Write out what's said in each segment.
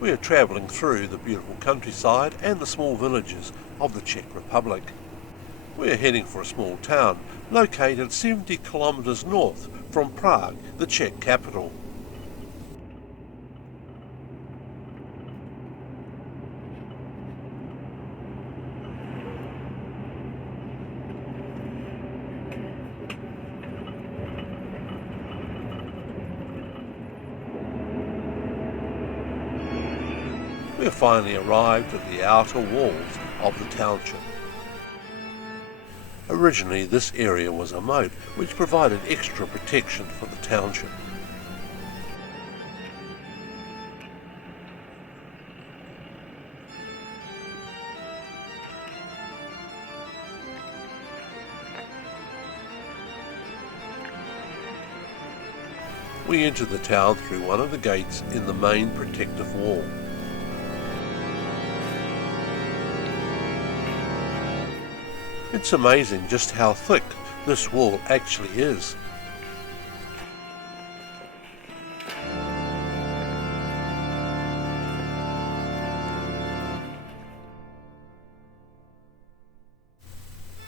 We are travelling through the beautiful countryside and the small villages of the Czech Republic. We are heading for a small town located 70 kilometres north from Prague, the Czech capital. We have finally arrived at the outer walls of the township. Originally this area was a moat which provided extra protection for the township. We enter the town through one of the gates in the main protective wall. It's amazing just how thick this wall actually is.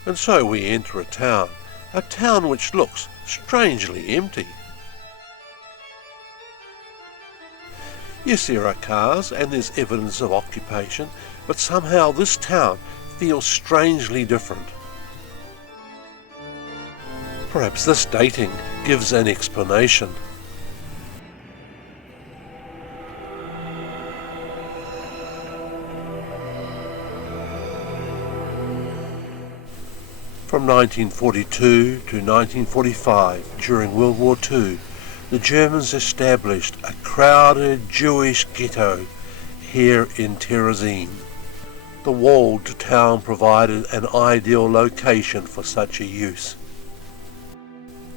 And so we enter a town which looks strangely empty. Yes, there are cars and there's evidence of occupation, but somehow this town feels strangely different. Perhaps this dating gives an explanation. From 1942 to 1945, during World War II, the Germans established a crowded Jewish ghetto here in Terezin. The walled town provided an ideal location for such a use.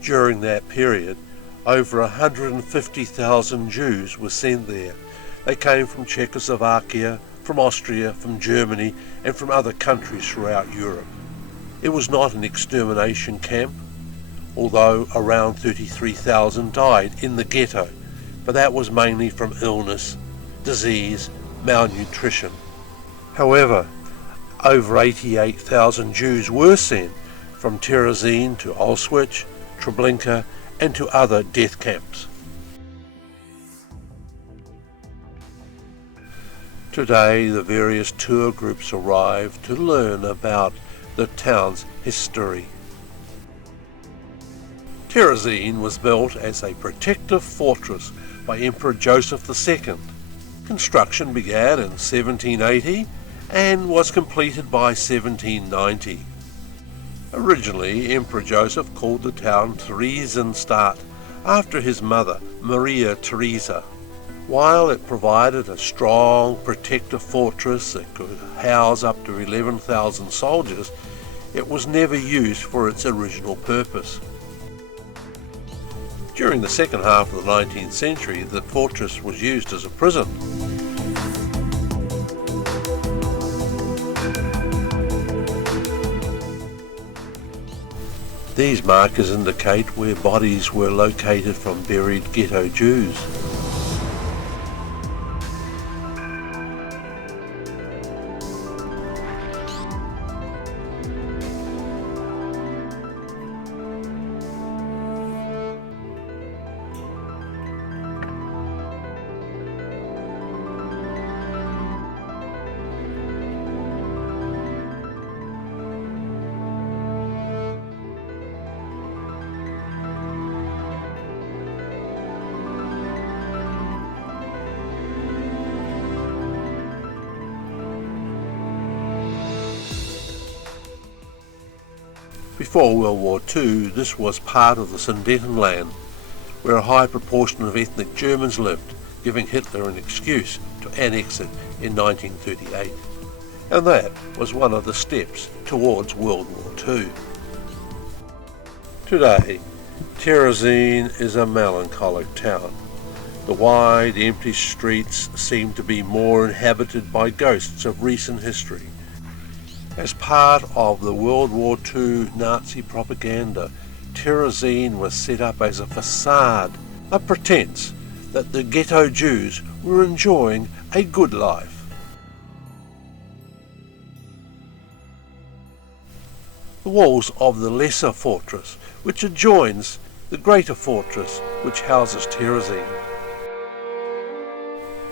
During that period, over 150,000 Jews were sent there. They came from Czechoslovakia, from Austria, from Germany, and from other countries throughout Europe. It was not an extermination camp, although around 33,000 died in the ghetto, but that was mainly from illness, disease, malnutrition. However, over 88,000 Jews were sent from Terezin to Auschwitz, Treblinka, and to other death camps. Today, the various tour groups arrive to learn about the town's history. Terezin was built as a protective fortress by Emperor Joseph II. Construction began in 1780 and was completed by 1790. Originally, Emperor Joseph called the town Terezin after his mother, Maria Theresa. While it provided a strong protective fortress that could house up to 11,000 soldiers, it was never used for its original purpose. During the second half of the 19th century, the fortress was used as a prison. These markers indicate where bodies were located from buried ghetto Jews. Before World War II, this was part of the Sudetenland, where a high proportion of ethnic Germans lived, giving Hitler an excuse to annex it in 1938. And that was one of the steps towards World War II. Today, Terezin is a melancholic town. The wide, empty streets seem to be more inhabited by ghosts of recent history. As part of the World War II Nazi propaganda, Terezin was set up as a facade, a pretense that the ghetto Jews were enjoying a good life. The walls of the lesser fortress, which adjoins the greater fortress which houses Terezin.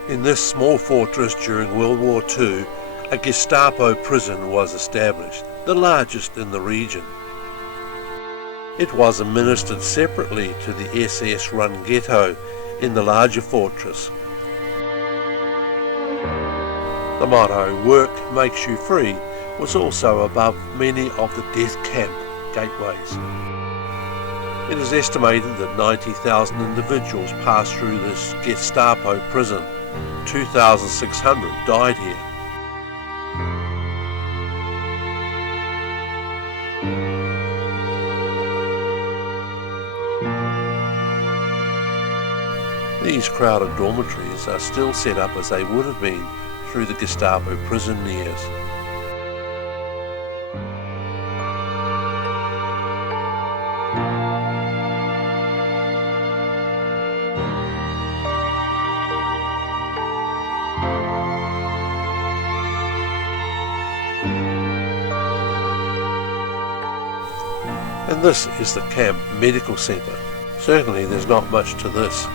In this small fortress during World War II, a Gestapo prison was established, the largest in the region. It was administered separately to the SS-run ghetto in the larger fortress. The motto, "Work makes you free," was also above many of the death camp gateways. It is estimated that 90,000 individuals passed through this Gestapo prison. 2,600 died here. These crowded dormitories are still set up as they would have been through the Gestapo prison years. And this is the camp medical centre. Certainly there's not much to this.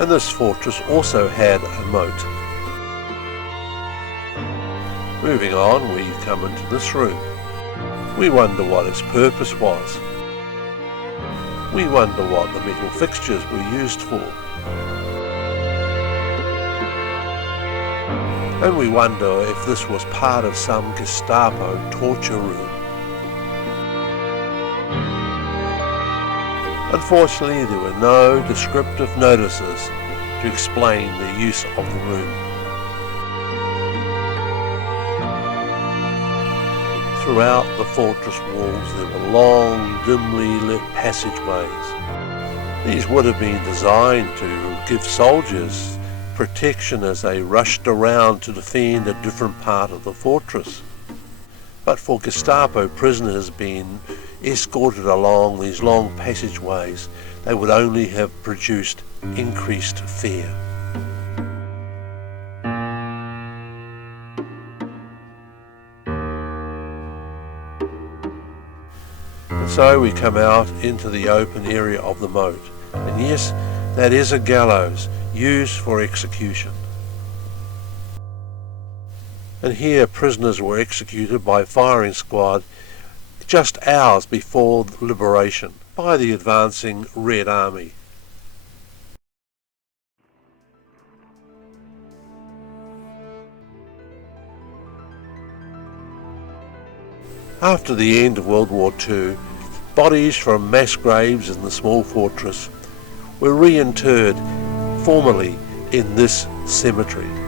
And this fortress also had a moat. Moving on, we come into this room. We wonder what its purpose was. We wonder what the metal fixtures were used for. And we wonder if this was part of some Gestapo torture room. Unfortunately, there were no descriptive notices to explain the use of the room. Throughout the fortress walls there were long, dimly lit passageways. These would have been designed to give soldiers protection as they rushed around to defend a different part of the fortress. But for Gestapo prisoners being escorted along these long passageways, they would only have produced increased fear. And so we come out into the open area of the moat, and yes, that is a gallows used for execution. And here prisoners were executed by firing squad just hours before liberation by the advancing Red Army. After the end of World War II, bodies from mass graves in the small fortress were reinterred formally in this cemetery.